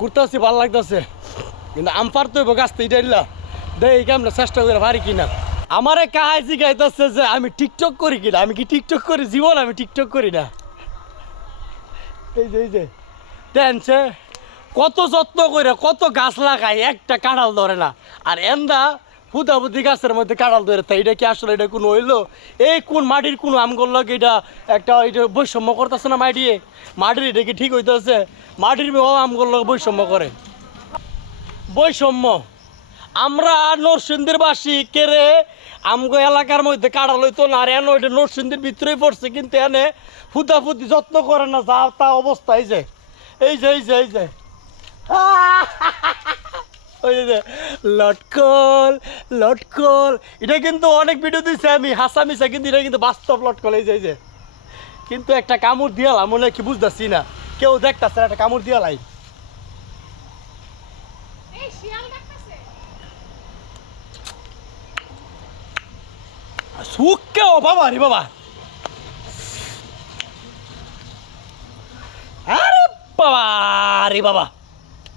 ঘুরতেছি, ভালো লাগতেছে, কিন্তু আম পারতে হইব গাছতে ইটাইলা দেই কেমন চেষ্টা করে পারি কিনা। আমারে কাহাই জিগাইতেছে যে আমি টিকটক করি কিনা, আমি কি টিকটক করি? জীবন আমি টিকটক করি না। এই যে টেনছে কত যত্ন করে কত গাছ লাগাই, একটা কাঁঠাল ধরে না। আর এন্দা ফুদাফুদি গাছের মধ্যে কাঁঠাল ধরে, তাই এটা কি আসলে এটা কোনো হইলো? এই কোন মাটির কোনো আমগর লাগে এটা একটা এটা বৈষম্য করতেছে না মাটির এটা কি ঠিক হইতেছে? মাটির আমগর লগে বৈষম্য করে, বৈষম্য। আমরা নরসিংদীর বাসী কেড়ে আমগো এলাকার মধ্যে কাঁঠাল হইতো না, আর এনে ওইটা নরসিংদীর ভিতরেই পড়ছে, কিন্তু এনে ফুদাফুদি যত্ন করে না, যা তা অবস্থা। এই যে ওই যে লটকল লটকল, এটা কিন্তু অনেক ভিডিও দিছে আমি হাসা মিশা, কিন্তু এটা কিন্তু বাস্তব লটকল। এই যে কিন্তু একটা কামড় দিয়ালাম, মনে কি বুঝতেছি না, কেউ দেখতেছে একটা কামড় দিয়ালাই। সুখকে ও বাবা রে বাবা, আরে বাবা রে বাবা।